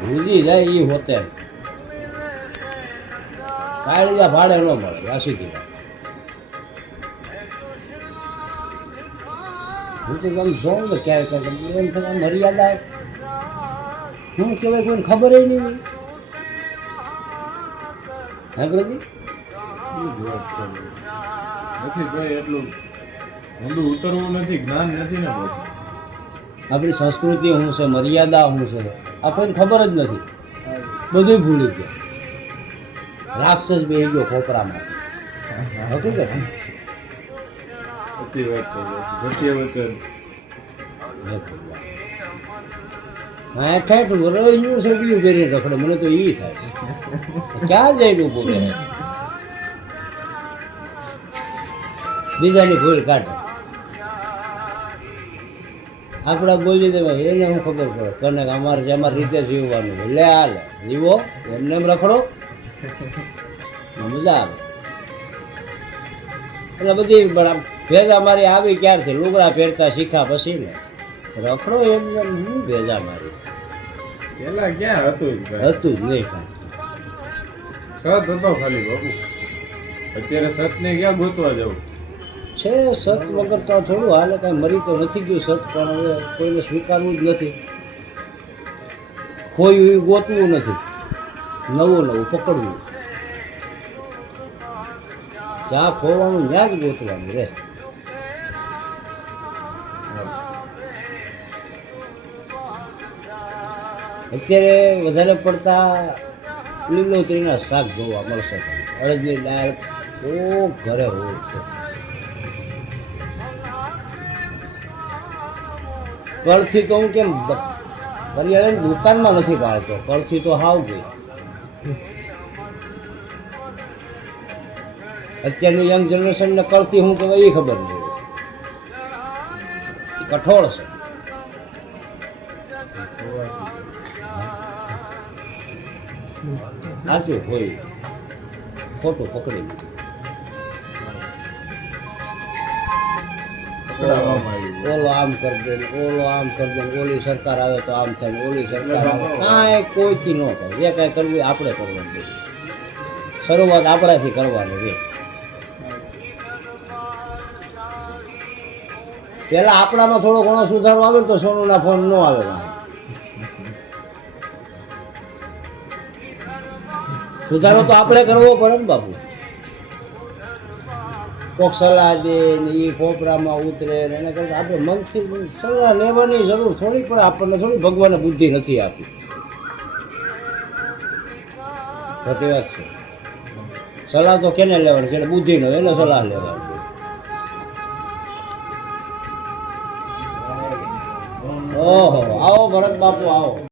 ભૂજી જાય એ હોતે કાળીજા ભાડે ન મળે વાસીથી હું તો તમે જોઉં ને ક્યારેક એમ થતા મર્યાદા શું કહેવાય કોઈને ખબર નહીં હે પ્રદીપ નથી કોઈ એટલું ઊંડું ઉતરવું નથી, જ્ઞાન નથી ને બધું. આપણી સંસ્કૃતિ શું છે, મર્યાદા શું છે, આ કોઈને ખબર જ નથી. બધું ભૂલી ગયા. રાક્ષસ બેસી ગયો ખોપરામાં. હકીકત સાચી વાત છે, સત્ય વચન. હા ઠેઠ રહ્યું છે બીજું કરીને રખડે મને તો એ થાય ક્યાં જઈને ઊભો રહે બીજાની ભૂલ કાઢે. આપણે બોલી દેવાય એને શું ખબર પડે કને અમારે જે અમારી રીતે જીવવાનું લે હાલે જીવો એમને એમ રખડો મજા આવે. એટલે બધી ભેજા મારી આવી ક્યારથી લુગડા પહેરતા શીખ્યા પછી ને રખડો એમને શું ભેજા મારી પેલા ક્યાં હતું જ ભાઈ? હતું જ નહીં કાંઈ. સત હતો ખાલી બાપુ. અત્યારે સત ને ક્યાં ગોતવા જવું? છે સત વગર તો થોડું હાલે. કાંઈ મરી તો નથી ગયું સત પણ હવે કોઈને સ્વીકારવું જ નથી. કોઈ ગોતવું નથી, નવું નવું પકડવું. જ્યાં ખોવાનું ત્યાં જ ગોતવાનું રે. અત્યારે વધારે પડતા લીલોતરીના શાક જોવા મળશે. અડદની દાળ ખૂબ ઘરે હોય છે. કળથી તો હું કેમ કરિયાણાની દુકાનમાં નથી પાડતો, કળથી તો હાવ ગઈ. અત્યારનું યંગ જનરેશનને કળથી શું કહેવાય એ ખબર નહીં. કઠોળ છે. સાચું હોય ખોટું પકડી લીધું. ઓલો આમ કરી દે, ઓલો આમ કરી દે, ઓલી સરકાર આવે તો આમ થાય, ઓલી સરકાર આવે કાંઈ કોઈથી ન થાય. જે કાંઈ કરવું આપણે કરવાનું છે. શરૂઆત આપણાથી કરવાની છે. પેલા આપણામાં થોડો ઘણો સુધારો આવે તો સોનુના ફોન ન આવે. સુધારો તો આપણે કરવો પડે ને બાપુ. કોક સલાહ દે ને એ ખોપરામાં ઉતરે ને એના કરતાં આપણે મનથી સલાહ લેવાની જરૂર થોડી પડે. આપણને થોડી ભગવાને બુદ્ધિ નથી આપી. સાચી વાત છે. સલાહ તો કેને લેવાની છે? બુદ્ધિ નો એને સલાહ લેવાની. ઓહો આવો ભરત બાપુ આવો.